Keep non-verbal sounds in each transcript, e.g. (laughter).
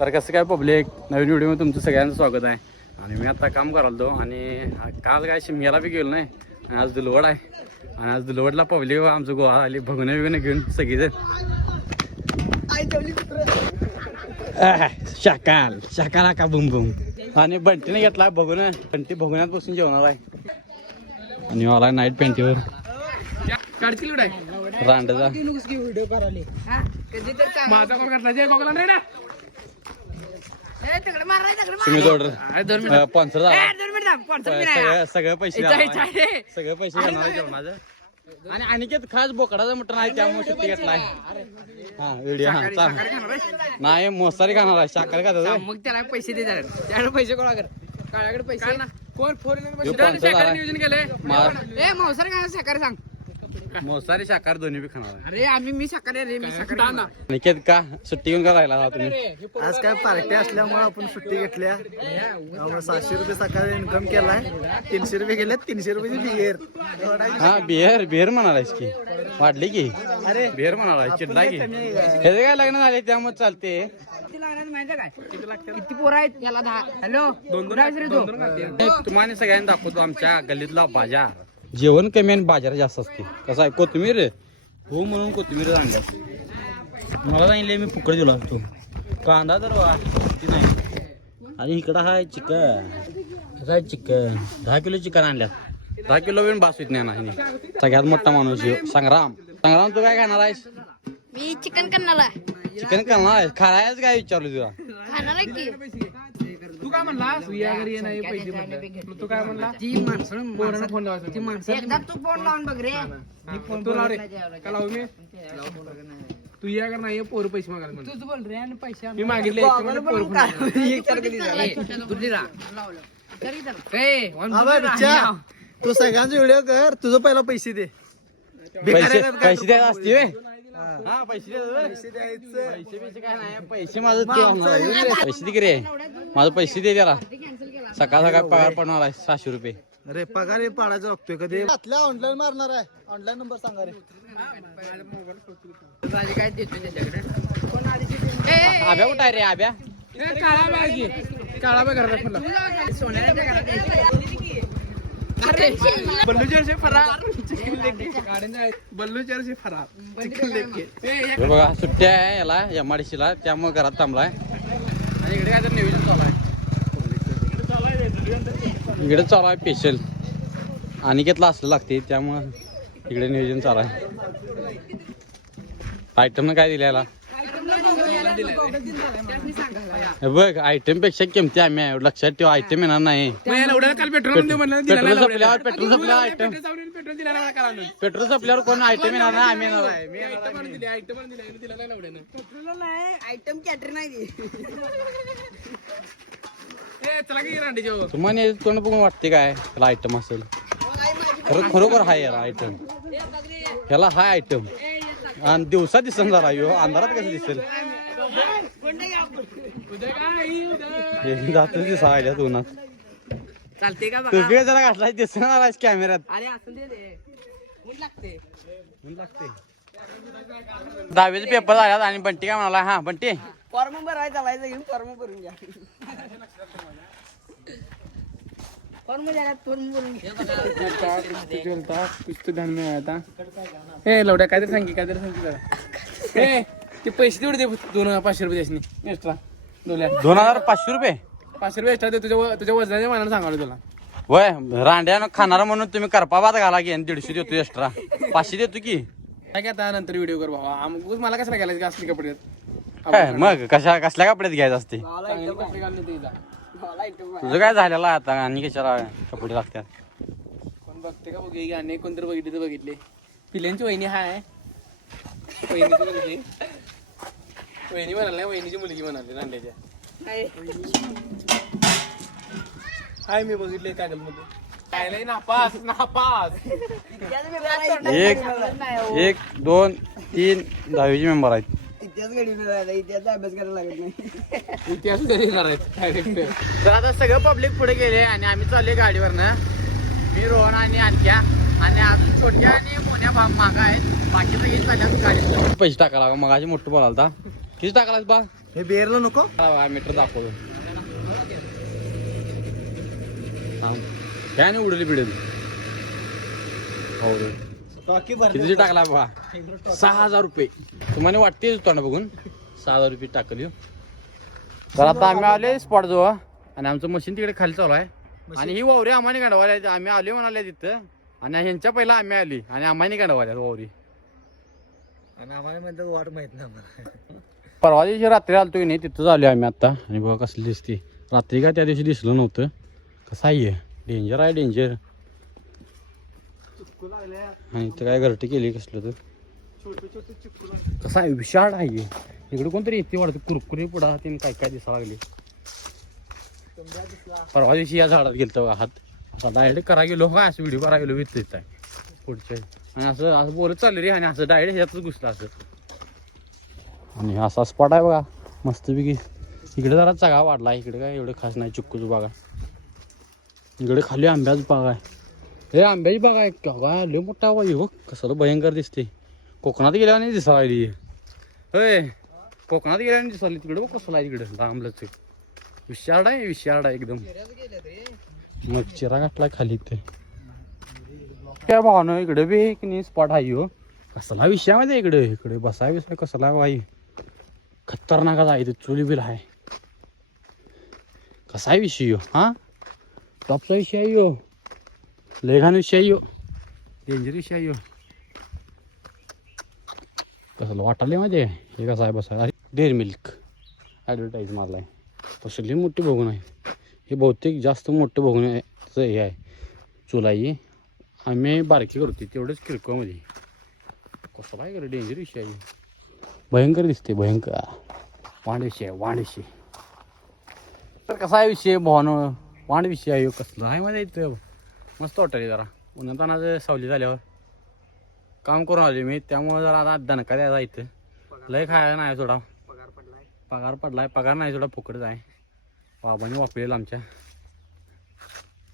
तर कसं काय पब्लिक नवीन व्हिडिओमध्ये तुमचं सगळ्यांचं स्वागत आहे. आणि मी आता काम करायला आणि काल काय शिमग्याला बी गेलो नाही. आणि आज दुलवड आहे. आणि आज दुलवडला पब्लिक आमचं गोवा आली. भगवणे बिगणे घेऊन सगळीजण. शाकाल. शाकाला का बुम बुम? आणि बंटीने घेतला बघून. बंटी भगवण्यात बसून जेवणार आहे. आणि मला नाईट पेंटीवर काढतील रांडचा. हा. माझा कोण काढला जय गोगला रे ना ए, तिकडे मार रे, तिकडे मार. तुम्ही जोड अरे दोन मिनिट. स्पॉन्सर नाही सगळं पैसे पैसे घेणार जेवणाचं आणि अनिकेत खास बोकडाचं मटण आहे त्यामुळे सुट्टी घेतलाय हा व्हिडिओ हा चाल. नाही मोसारी खाणार आहे शाकाहारी हा, होय. मग त्याला पैसे दे. त्याला. पैसे गोळा कर काळ्याकडे पैसे. कोण फोर. नियोजन केलंय. मा- ए मावसार काय साखर सांग. मोसारी शाकाहार दोन्ही बी खाणार अरे आम्ही मी साखर रे मी साखर आहे. अनिकेत का? सुट्टी घेऊन का राहिला हा तुम्ही आज काय पार्टी असल्यामुळे आपण सुट्टी घेतल्या. त्यामुळे सहाशे रुपये सकाळी इन्कम केलाय. तीनशे रुपये गेले तीनशे रुपयाची बियर. हा बिअर बिअर म्हणालायस की. वाढली की. अरे बिअर म्हणालाय चिडला की. हे काय लग्न झाले त्यामुळे चालते. किती पोरं आहेत? याला दहा. हॅलो? दोन दोन रे तू? तुम्हाला सगळ्यांना दाखवतो आमच्या गल्लीतला बाजार. जेवण कमी आणि बाजार जास्त असते. कसं आहे कोथिंबीर? हो म्हणून कोथिंबीर आणली मला सांगितले मी फुकट दिला असतो. कांदा तर वा किती नाही. आणि इकडं हाय चिकन. आहे चिकन? दहा किलो चिकन आणल्यात. दहा किलो पण बास होत नाही. सगळ्यात मोठा माणूस ह्यो. संग्राम. संग्राम तू काय खाणार आहेस? मी चिकन करणार आहे. चिकन करणार आहेस? खायच काय? विचारलं तुला. खाणार आहे की? तू काय म्हणला? सुया घरी नाही पैसे म्हणलं. मग तू काय म्हणला? ती माणसं पोरांना फोन लावायचा ती माणसं एकदा तू फोन लावून बघ रे. मी फोन तू लाव रे. का लावू मी? तू या का नाही पोर पैसे मागायला म्हणलं. तूच बोल रे आणि पैसे मी मागितले पोर तू सगळ्यांचे व्हिडिओ कर तुझं पहिला पैसे दे. पैसे पैसे द्यायला असते? हा पैसे? पैसे द्यायचं. पैसे पैसे काय नाही पैसे माझं. पैसे दे रे. माझं पैसे दे त्याला. सकाळ सकाळ पगार पडणार आहे सहाशे रुपये. अरे पगार हे पाडायचा लागतोय कधी. ऑनलाईन मारणार आहे. ऑनलाईन नंबर सांगा रे. काय आब्या कुठं आहे रे आब्या ए, काळा बॅग. काळा बॅग घरात फोन लाव. सोन्याच्या घरात यायची. अरे बल्लू चर्चे फरार बल्लू चर्चे फरार हे बघा सुट्ट्या आहे याला एमआरडीसीला त्यामुळे घरात थांबलाय. आणि इकडे काय तर नियोजन चालू आहे. इकडे चालू आहे स्पेशल अनिकेतला असलं लागते त्यामुळं इकडे नियोजन चालू आहे. आयटम काय दिले याला? बघ आयटमपेक्षा किमती आम्ही आहे. लक्षात ठेवा आयटम येणार नाही. काल पेट्रोल संपल्यावर. पेट्रोल संपल्यावर आयटम पेट्रोल जाऊन पेट्रोल दिला नाही काल आणून. पेट्रोल संपल्यावर कोण आयटम येणार नाही? आम्ही येणार आहे. मी येणार आयटम आणून दिले, आयटम आणून दिले, याने दिला नाही. आयटम कॅटरी नाही ए, चला की रांडी जेव. तुम्हाला कोण बघून वाटते काय? त्याला आयटम असेल. खरं खरोखर हाय याला आयटम ह्याला हाय आयटम आणि दिवसा दिसन जरा यो. अंधारात कसं दिसेल उद्या काय, उद्या. हे जातच दिसा आयल्यात उन्हात. चालते का बघा? जरा घातला दिसणार आहेस कॅमेऱ्यात अरे असं दे रे. ऊन लागते दहावीचे पेपर झाल्यात आणि बंटी काय म्हणाला हा बंटी. फॉर्म भरायचा घेऊन फॉर्म भरून घ्या. फॉर्म झाला फॉर्म भरून घ्या. कुछ बोलता कुछ तो ध्यान में आया था ए लवड्या काहीतरी सांगी काहीतरी सांगी जरा. ए ते पैसे तेवढे दे दोन पाचशे रुपये द्यायचे एक्स्ट्रा दोन हजार. पाचशे रुपये? पाचशे रुपये एक्स्ट्रा दे तुझ्या व- तुझ्या वजनाच्या मानाने सांगावलं तुला. वय रांड्यानं खाणार म्हणून तुम्ही करपा भात घाला की आणि दीडशे देतो एक्स्ट्रा पाचशे देतो की. काय काय आता नंतर व्हिडिओ कर भावा. आम- उगाच मला कशाला घालायचे का असले कपडे? काय मग कशा कसल्या कपड्यात घ्यायचं असते? चांगले कपडे घालून दे जा. तुझं काय झालेलं आहे आता? आणि कशाला कपडे लागतात? कोण बघते का बघे? गाणे कोणतरी बघितले तर बघितले. पिल्यांची वहिनी हाय. बघितली. वहिनी म्हणाल नाही वहिनीची मुलगी म्हणाली नांड्याच्या हाय मी बघितले कागलमध्ये काय नाही नापास नापास एक एक दोन तीन दहावीचे मेंबर आहेत. इतिहास घडवून इतिहास अभ्यास करायला लागत नाही इतिहास तरी करायचं डायरेक्ट तर आता सगळं पब्लिक पुढे गेले आणि आम्ही चाललोय गाडीवरनं मी रोहन आणि आणख्या आणि आज छोट्या आणि मोन्या भाग मागा आहेत बाकी सगळी चालल्यात गाडी पैसे टाकायला मग अशी मोठं बोलाल किती टाकायला बा? हे बेरला नको. मीटर दाखवतो. फॅन उडली पिडेल हो कितीची टाकला बाबा सहा हजार रुपये. तुम्हाला वाटते तोंड बघून? सहा हजार रुपये टाकली हो. तर आता आम्ही आले स्पॉट जवळ. आणि आमचं मशीन तिकडे खाली चालू आहे. आणि ही वावरी आम्हाने गाडवायला आम्ही आले म्हणाले तिथं. आणि ह्यांच्या पहिला आम्ही आली आणि आम्हाने गाडवायला वावरी. आणि आम्हाला म्हणतात वाट माहीत नाही आम्हाला. परवा दिवशी रात्री आलतो की नाही तिथं आलो आम्ही आता. आणि बघा कसली दिसते. रात्री काय त्या दिवशी दिसलं नव्हतं. कसं आहे डेंजर आहे डेंजर आणि इथं काय घरटी केली कसलं तर. कसं आहे? विशाळ आहे इकडे कोणतरी येते वाढते कुरकुरी पुढा तीन काय काय दिसायला लागले. परवा दिवशी या झाडात गेलतो बघा हात. असा डायरेक्ट करा गेलो का असं व्हिडिओ करा गेलो विथ आहे पुढच्या आणि असं असं बोलत चाललं रे आणि असं डायरेक्ट ह्यातच घुसलं असं. आणि असा स्पॉट आहे बघा. मस्तपैकी. इकडे जरा चगा वाढला. आहे इकडे काय एवढं खास नाही. चिक्कूच बागा इकडे खाली आंब्याच बाग आहे. हे आंब्याची बाग आहे. का लय मोठा बाई हो कसं भयंकर दिसते कोकणात गेल्याने नाही दिसायला लागली होय. कोकणात गेल्याने दिसायला तिकडे बघ कसं आहे तिकडे लांबलंच विशारड आहे विशारड आहे एकदम. मग चिरा घातला खाली ते काय भावना इकडे बी एक नाही स्पॉट आहे हो. कसला विषय माहिती इकडे? इकडे बसाय बिसाय कसला बाई? खतरनाकच आहे ते चुली बिल आहे. कसा आहे विषय हो हा? टॉपचा विषय आहे यो. लेघान विषय आहे यो. डेंजर विषय आहे यो. कसलं वाटाले आहे हे कसं आहे बसायला? Dare milk. ॲडव्हर्टाईज मारला आहे तसली मोठी बघून आहे. हे बहुतेक जास्त मोठं बघून आहे. हे आहे. चुलाई आम्ही बारकी करतो तेवढंच किरकोळमध्ये कसं काय करे डेंजर विषय आहे भयंकर दिसते भयंकर. वांड विषय आहे वांड विषय तर कसा आहे विषय भावनो वांड विषय आहे. कसला? आहे माझ्या इथं मस्त वाटले जरा. उन्हात तानाचं सावली झाल्यावर. काम करून आले मी त्यामुळे जरा आता दणका द्यायचा इथं. लय खायला नाही थोडा पगार पडलाय पगार नाही थोडा फुकडच आहे. बाबांनी वापरेल आमच्या.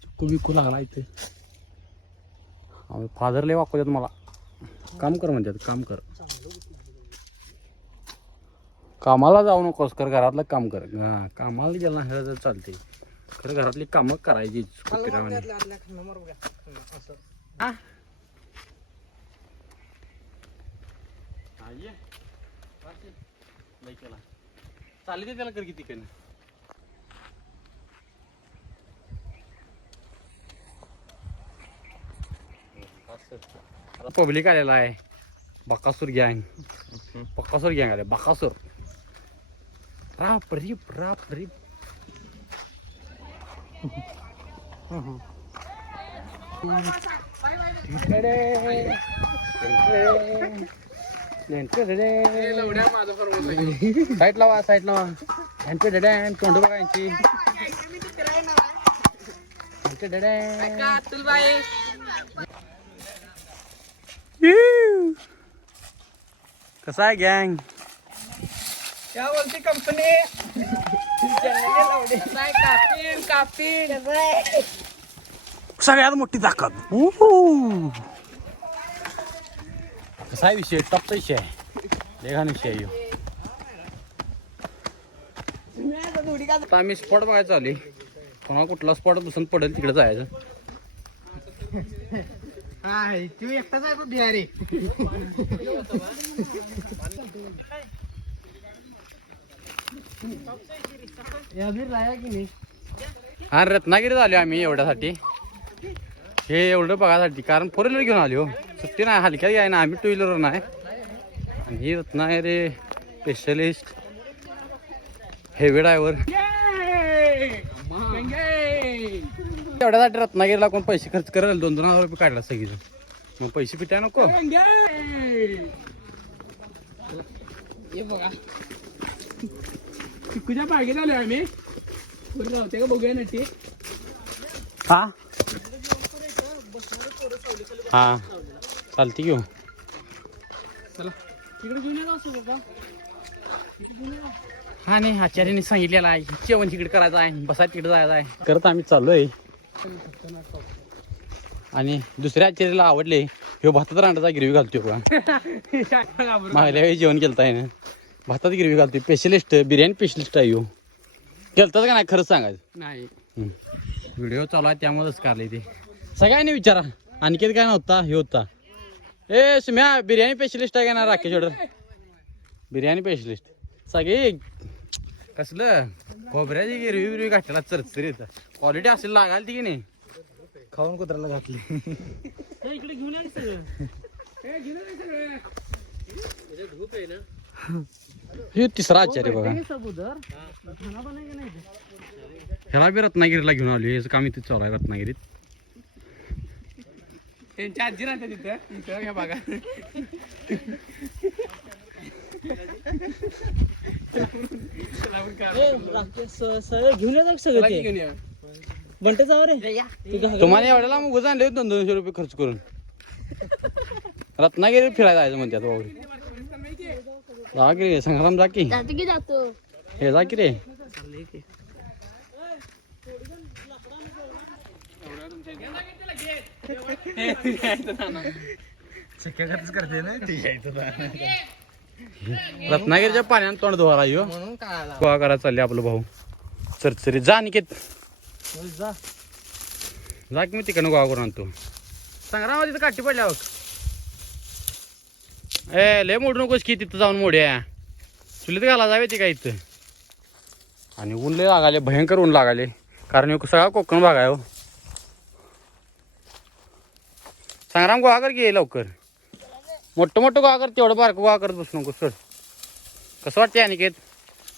चिक्कू बिक्कू लागला इथे. फादर लय वापरतात मला. काम कर म्हणतात काम कर. कामाला जाऊ नकोस कर घरातलं काम कर. हा कामाला गेला नाही तर चालते खरं घरातली कामं करायची. चालली ते त्याला कर किती कधी पब्लिक आलेला आहे. बकासूर गँग. बकासूर गँग आले बकासूर. राप रिप राप रिप साईड लावा साईड लावा यांचे डॅडॅन तोंड बघा यांची. यांचे डॅडॅन कसा आहे गँग यावरती कंपनी कापीन कापीन सगळ्यात मोठी ताकद. कसा आहे विषय? टपचा विषय आहे. लेखान विषय आहे ह्यो. आता आम्ही स्पॉट बघायला चालू कोणा कुठला स्पॉट पसंत पडेल तिकडे जायचं. हाय तू एकटाच आहे बिहारी? (laughs) हा रत्नागिरीत आलो आम्ही एवढ्यासाठी. हे एवढं बघायसाठी कारण फोर व्हीलर घेऊन आलो. सुट्टी नाही हलक्यात आहे ना आम्ही टू व्हीलर नाही. आणि ही रत्नागिरी स्पेशलिस्ट हेवी ड्रायव्हर एवढ्यासाठी रत्नागिरीला कोण पैसे खर्च करेल दोन दोन हजार रुपये काढला सगळीजण. मग पैसे पिटाय नको. बघा चिकूच्या बागेत आलोय आम्ही. बरं राहते का बघूया नटी हा? हा. चालते घेऊ चला. तिकडे घेऊन येतो असं बाबा हा नाही आचार्याने सांगितलेलं आहे. जेवण तिकडे करायचं आहे. बसा तिकडे जायचं आहे. करत आम्ही चाललोय. आणि दुसऱ्या आचार्याला आवडले. ह्यो भातात रांडाचा गिरवी घालतोय बघा. (laughs) मागल्या वेळी जेवण केलं आहे ना भातात गिरवी घालते स्पेशलिस्ट बिर्याणी स्पेशलिस्ट आहे हो गेलतात का नाही? खरंच सांगायचं. नाही. व्हिडिओ चालू आहे त्यामुळेच काढले ते. सगळ्यांनी विचारा. आणखीन काय नव्हता? हे होता. ए सुम्या बिर्याणी स्पेशलिस्ट आहे का ना राकेश ऑर्डर बिर्याणी स्पेशलिस्ट सगळे कसलं? खोबऱ्याची गिरवी बिरवी घातलेला चरचरीत. क्वालिटी असेल लागाल ती की नाही? खाऊन कुत्र्याला घातली. इकडे घेऊन सगळं. हे तिसरा आचार्य बघा. ह्याला बी रत्नागिरीला घेऊन आलो याचं काम इथे चालू आहे रत्नागिरीत. त्यांच्या आजी राहते तिथं. इथं घ्या बघा घेऊन चला सगळं घेऊन या. बंटे जाऊ रे. तुम्हाला एवढ्याला मग आणले दोन दोनशे रुपये खर्च करून. रत्नागिरी फिरायला जायचं म्हणतात बाबा जा की रे संग्राम जा की जातो की जातो हे जा की रे करते ना रत्नागिरीच्या पाण्यात तोंड धुवाला यो गोवा करा चालले आपलं भाऊ. चरचरी जा निकेत. जा. जा की मी तिकडनं गोवा करून आणतो. संग्राम तिथं काठी पडल्या बघ ए लय मोडू नकोस की तिथं जाऊन मोड्या. चुलीत घाला जावे ती काय इथं. आणि ऊन लय लागाले भयंकर ऊन लागाले. कारण सगळा कोकण भाग आहे हो. संग्राम गोवा कर घे लवकर. मोठं मोठं गोवा कर तेवढं बारकं गोवा करत बसू नको सोड. कसं वाटते अनिकेत?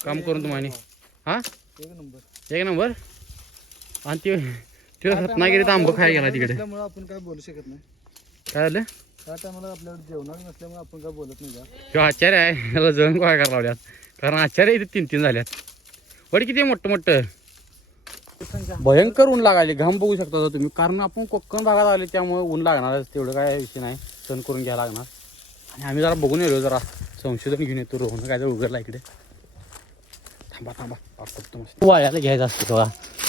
काम करून तुम्हाला हा? एक नंबर. एक नंबर आणि ते रत्नागिरीत आंब खायला गेला तिकडे. आपण काय बोलू शकत नाही. काय झालं? त्या टायमाला आपल्याकडे जेवणार नसल्यामुळे आपण काय बोलत नाही का? तो आचार्य आहे. त्याला जण काय करायला लावल्यात. कारण आचार्य इथे तीन तीन झाल्यात. वडी किती मोठं मोठं? भयंकर ऊन लागायले. घाम बघू शकता आता तुम्ही. कारण आपण कोकण भागात आले त्यामुळे ऊन लागणारच तेवढं काय विषय नाही. सण करून घ्यायला लागणार. आणि आम्ही जरा बघून येलो जरा. संशोधन घेऊन येतो. रोहन काय तर उघडला इकडे. थांबा थांबा. वाळ्याला घ्यायचं असतं बघा.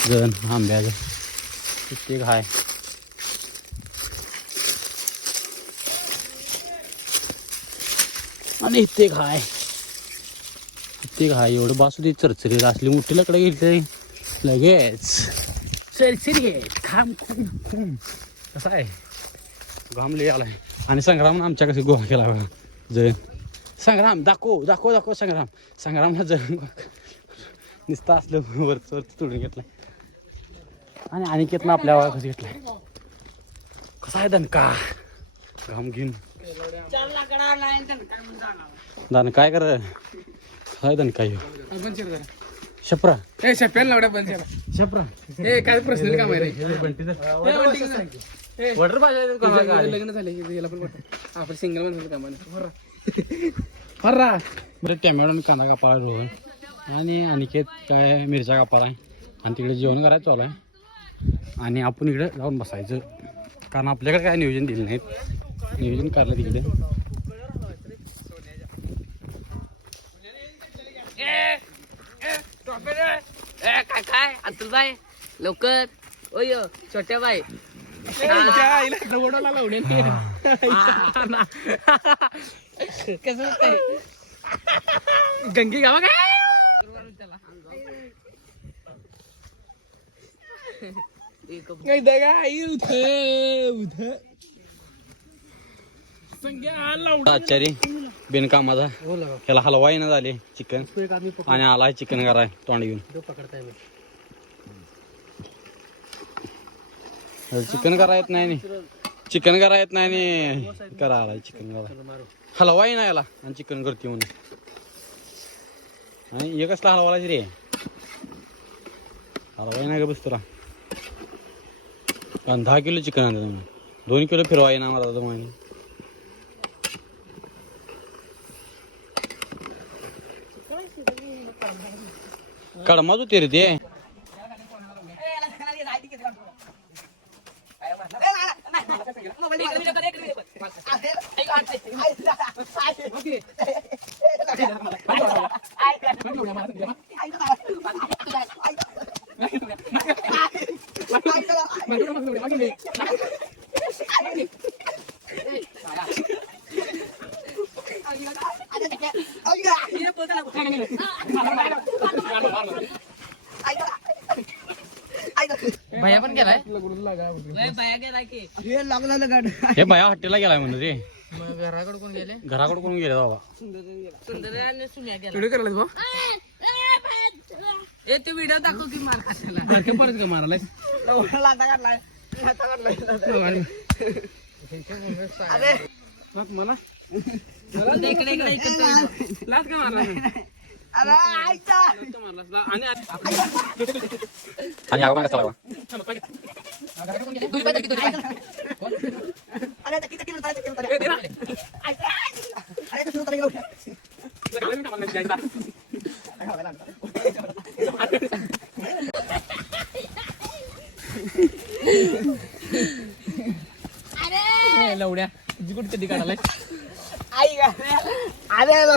जण आंब्याचं. कित्येक हाय आणि इथे काय इथे काय एवढं बासू दे चरचरीत असली मोठी लकडे घेतली लगेच. चरचरी खाम खूम खूम कसं आहे? घाम लय आलाय. आणि संग्राम आमच्या कसे गोवा केला जय. संग्राम दाखव दाखव दाखव संग्राम. संग्रामला जण नुसतं असलं वरच वरच तोडून घेतलाय. आणि अनिकेतनं आपल्या वाळा कसं घेतलाय. कसा आहे दणका? घाम घेऊन. दान काय कर? काय जरा. शपरा. ए शप्याला लावड्या. शपरा ए काय बंटी कसं? ए, वॉटर तुझं लग्न झाले की याला पण पाठव. आपण सिंगल माणसाचं काम आहे फर्रा. बरं टॅमॅटो आणि कांदा कापाला रोहन. आणि अनिकेत काय मिरच्या कापाला आणि तिकडे जेवण करायचं चालू आहे. आणि आपण इकडे जाऊन बसायचं. कारण आपल्याकडे काय नियोजन दिलं नाहीत. नियोजन करलं तिकडे. काय काय? अतुल बाय लवकर. ओय छोट्या बाय दगडाला लावले कसं गंगी गावा काय? नाही आचारी बिनकामाचा. त्याला हलवाई ना झाले चिकन. आणि आलाय चिकन कराय तोंड घेऊन. चिकन करा येत नाही चिकन करा येत नाही करा आला चिकन करा हलवाई ना याला आणि चिकन करते म्हणून. आणि एक कसला हलवायला रे? हलवाई नाही का बस तुला? आणि दहा किलो चिकन आणलं दोन किलो फिरवाई ना मला तुम्हाला कडमाच होते रे ते. हे बाया हॉटेलला गेलाय म्हणून रे. घराकडे कोण गेले? घराकडे कोण गेले बाबा? व्हिडिओ करायला ए ते व्हिडिओ दाखव की मार खायला परत का मारायला मला. इकडे इकडे का मारला? ला- आणि आणि आगमन कसा लागला. ए, लवड्या तुझी कुठे कधी अरे अरे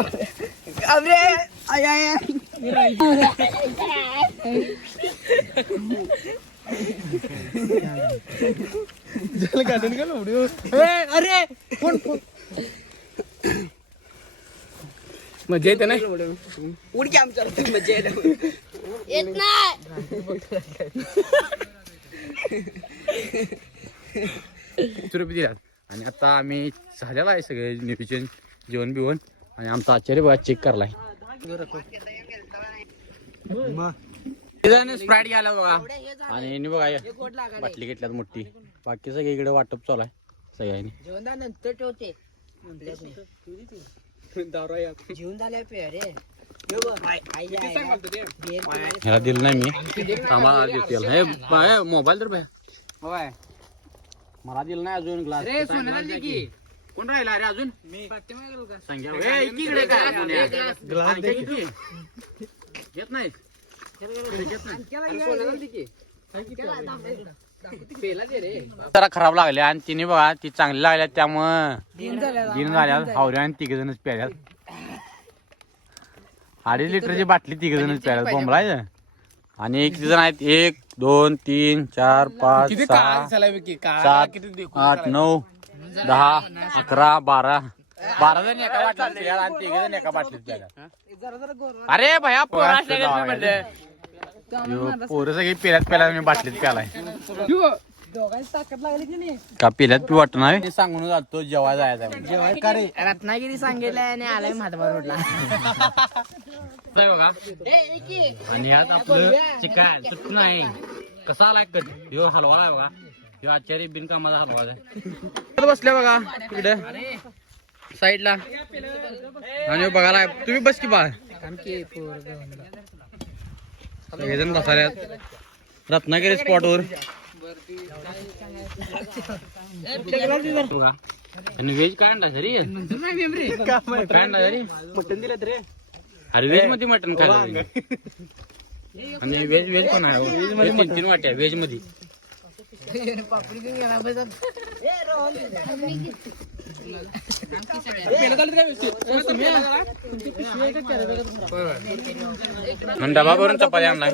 मजा येते नाही येत. नाही. किती रुपये दिल्यात आणि आता आम्ही झालेला आहे सगळे नियोजन जेवण बिवण. आणि आमचा आचार्य बघा चेक करलाय स्प्राईट घ्यायला बघा. आणि यांनी बघा हे बाटली घेतल्यात मोठी. बाकी सगळे इकडे वाटप चालू आहे सगळ्यांनी. नंतर ठेवते. जेवण झाल्या पे रे ह्याला दिलं नाही मी. हे हे मोबाईल तर बाय मला दिलं नाही अजून ग्लास रे सोन्याला दे की. कोण राहिला? अरे अजून? संख्या ए, इकडे काय पुण्या? ग्लास दे की. किती? घेत नाही. जरा खराब लागल्या आणि तिने बघा ती चांगली लागल्या त्यामुळं दिन झाल्या हावऱ्या आणि तिघ जणच प्याल्यात अडीच लिटरची बाटली तिघ जणच प्याल्यात बोंबलाय आणि किती जण आहेत एक दोन तीन चार पाच सहा सात आठ नऊ दहा अकरा बारा बारा जण एका बाटलीत प्यायला आणि तिघ जण एका बाटलीत प्यायला अरे भया पोरं पोरं सगळी पेल्यात प्यायला मी बाटलीत प्यालाय. का पेल्यात पी वाटत नाही? सांगून जातो जेव्हा जायचं म्हणून. रत्नागिरी सांगितलंय आणि आलाय महात्मा रोडला. आणि यात आपलं चिकन सुट नाही. कसा आलाय कट ह्यो हलवा आहे बघा. ह्यो आचार्य बिनकामाचा हलवा आहे. बसल्या बघा इकडे. साईडला. आणि हो, बघायला तुम्ही बस की बा सगळेजण बसाल्यात रत्नागिरी स्पॉटवर आणि व्हेज काय आणला घरी काय आणला मटन दिलं रे? अरे व्हेजमध्ये मटन खायला आणि व्हेज व्हेज पण आहे. व्हेजमध्ये तीन तीन वाट्या व्हेजमध्ये. (laughs) आणि डबा भरून चपाती आणलाय.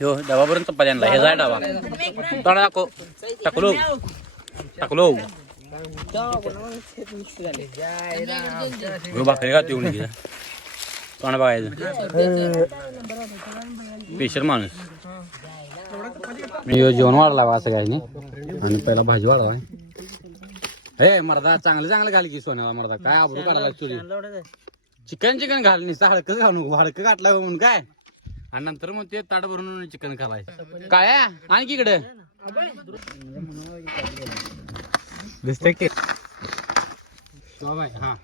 हो डबा भरून चपाती आणलाय. हे जाय डबा. तोंड दाखव. टाकलो. टाकलो. भाकरी का तेवढी घे तोंड बघायचं. स्पेशल माणूस. मी जेवण वाढला असं काही नाही. आणि पहिला भाजी वाढला हे मर्दा चांगलं चांगलं घाल की सोन्याला मर्दा. काय आबरू काढायला तुझी? चिकन चिकन घाल निसा हडकच घालू हडकं घातला म्हणून काय? आणि नंतर मग ते ताट भरून चिकन खालायचं काय आणखी इकडे. दिसतंय की? हा.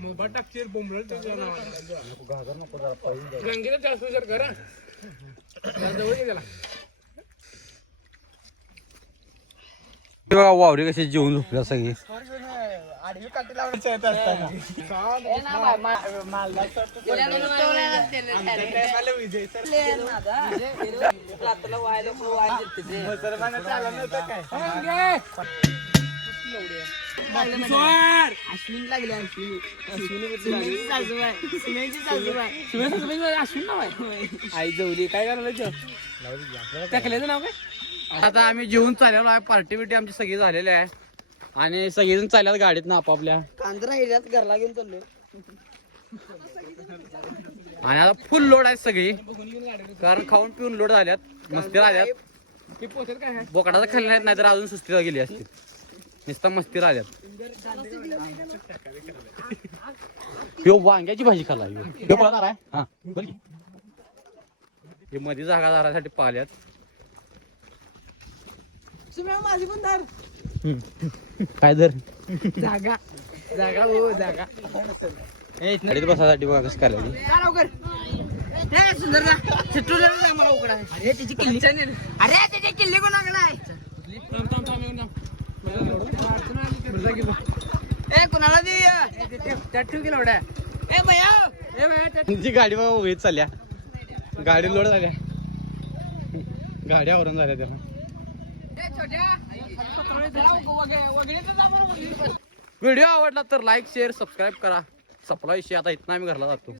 मोबाईल टाकशील बोंबलत गंगेला जास्त विचार करा जवळ घे त्याला हे बघा वावरी कशी जेवून झोपल्या सगळी अश्विन लागले अश्विन. अश्विनी सासूबाई सुनेची सासूबाई अश्विन नाव आहे. आई जवली. काय करायला टाकल्याचं नाव काय? आता आम्ही जेवून चाललेलो आहे. पार्टी बिर्टी आमची सगळी झालेली आहे. आणि सगळेजण चालल्यात गाडीत ना आपापल्या. कांद्रा एरियात घरला घेऊन चाललोय. आणि आता फुल लोड आहेत सगळी. कारण खाऊन पिऊन लोड झाल्यात. मस्ती राहिल्यात. आहे? बोकडाचा खाल्ले नाहीत नाहीतर अजून सुस्तीला गेली असती. नुसता मस्ती राहिल्यात. ह्यो वांग्याची भाजी पळणार आहे हा. हे मध्ये जागा दारासाठी पाल्यात माझी पण दार काय दर जागा. जागा हो जागा. गाडीत बसासाठी बघा कसं करायचं सुंदर मला अरे त्याची किल्ली. अरे त्याची किल्ली कोणाकडे आहे? ए कोणाला केलं ए भैया! ए भैया तुमची गाडी बघा उघडीत चालल्या. गाडी लोड झाल्या. गाड्यावरून झाल्या त्याला. व्हिडिओ आवडला तर लाईक शेअर सबस्क्राईब करा. सपला विषय आता इथं आम्ही घरला जातो.